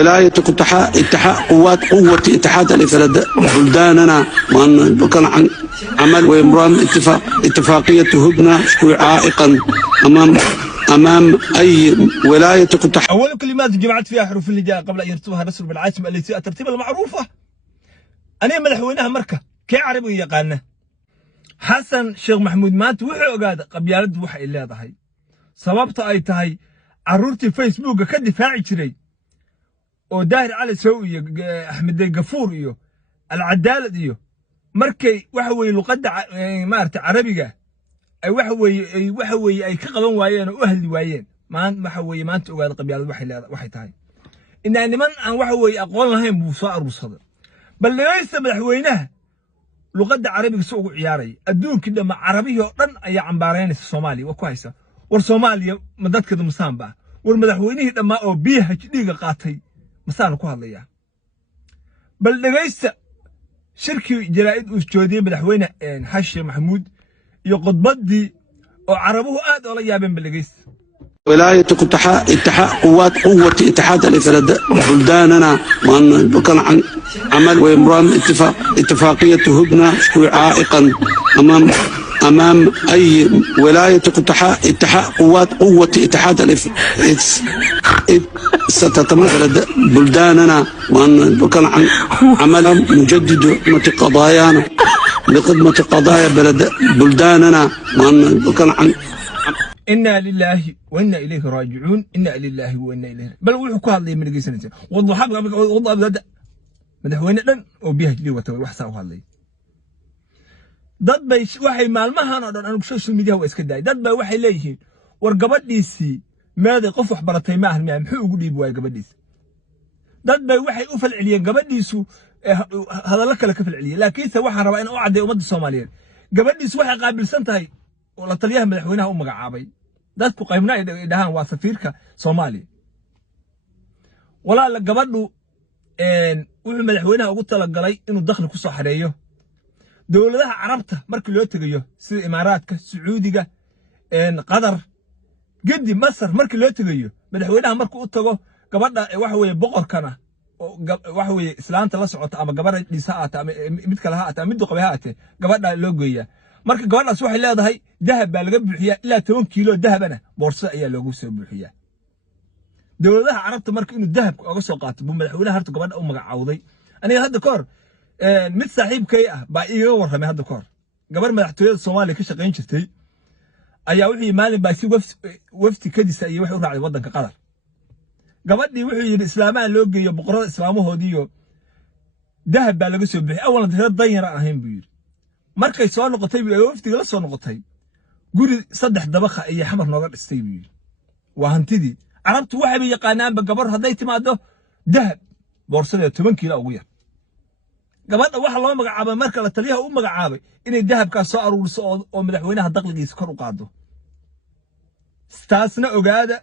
ولاية قوة اتحاد بلداننا وأن كان عمل وإمرام اتفاقية هدنة عائقا أمام أي ولاية أول كلمات جمعت فيها حروف الهجاء قبل أن يرتبها رسل بالعاصمة التي الترتيب المعروفة. أنا مدحوينها مركة كي عربي يقانا حسن شيخ محمود مات وحي أقاد قبيالد وحي إلا ضحي صبابت أي تهي عرورتي فيسبوك كدفاعي جري وداهر على سوي أحمد قفور إيو العدالة إيو مركي وحوي لقد مارت عربية أي وحوي أي كقبان وايين وأهل وايين ما وحوي ما أنت أقاد قبيالد وحي تهي إن من أن وحوي أقول لهم بوصاء الصدر بل ليس مدحوينها لغة عربية سوق عياري الدون كده مع عربية رن أي عمبارين في الصومالي وكويسة والصوماليا مدد كده مسامبا والمدحوينه لما أو بيها جديقة قاتي مسان كوها ليا بل ليس شركة جرائد وجودين مدحوينه حشي محمود يقود بدي وعربوه آد ولا يابين بالليس ولاية قوة اتحاد بلداننا وأن كان عمل وإمرام اتفاقية هدنة عائقا أمام أي ولاية قوة اتحاد ستتمثل بلداننا وأن كان عمل مجدد قضايانا لخدمة قضايا بلداننا وأن كان إنا لله وإنا إليه راجعون إنا لله وإنا إليه بل وحكوا هذا من جيسنا والله حق والله أبدا مدحوين لن وبيه لي وتوي وحساو هذا dad bay waxay maalmahan oo dhan anigu social media waa iska daay dad bay waxay leeyihiin war gabadhiisi meeday qof wax baratay ma ahan muxuu ugu dhiib waay gabadhiisi dad bay waxay u falceliyeen gabadhiisu hadallo kale ka falceliyeen laakiinse waxaan rabaa in uu cadeeyo ummadda Soomaaliyeed gabadhiisu waxay qaabilsan tahay oo la taliyaha madaxweynaha u magacaabay dadku qaybna ay dhahaan waa safiirka Soomaaliya walaal gabadhu wuxuu madaxweynaha ugu talagalay inuu dakhli ku soo xareeyo dawladaha carabta markii loo tagayo sida Imaaraadka Sacuudiga Qatar gedi Masar markii loo tagayo madaxweynaha markuu u tago gabadha waxa weeye boqorkana waxa weeye islaanta la socota ama gabadha dhisaata ama mid kale ha ata mid duqabe ha ata gabadha loo geeyaa marka gabadhaas waxay leedahay dahab baa laga buuxiyaa ilaa 10 kiilo dahabana boorso ayaa loogu soo buuxiyaa dawladaha carabta markii inuu dahab uga soo qaato buu madaxweynaha harta gabadha u magacaawday aniga hadda koor mid saaxiibkay ah baa iiga warramay hadda koor gabar madaxtooyada Soomaaliya ka shaqeyn jirtay ayaa wixii maalin baa si wafti kadisa iyo wax u raacay wadanka Qatar gabadhii wuxuu yiri islaamaha loo geeyo boqorada islaamahoodiyo dahab baa laga soo bixiyay awalan tirada danyar ahayn buu yiri markay soo noqotay waftiga la soo noqotay guri 3 dabaqa iyo xamar nooga dhistay buu yiri waa hantidii carabtu waxay yaqaanaanba gabar haday timaado dahab boorsada 10 kiilo ugu yar gabadha waxa loo magacaabay marka la taliyaha u magacaabay inay dahabka soo aruuriso oo madaxweynaha dakhligiisa kor u qaado taasna ogaada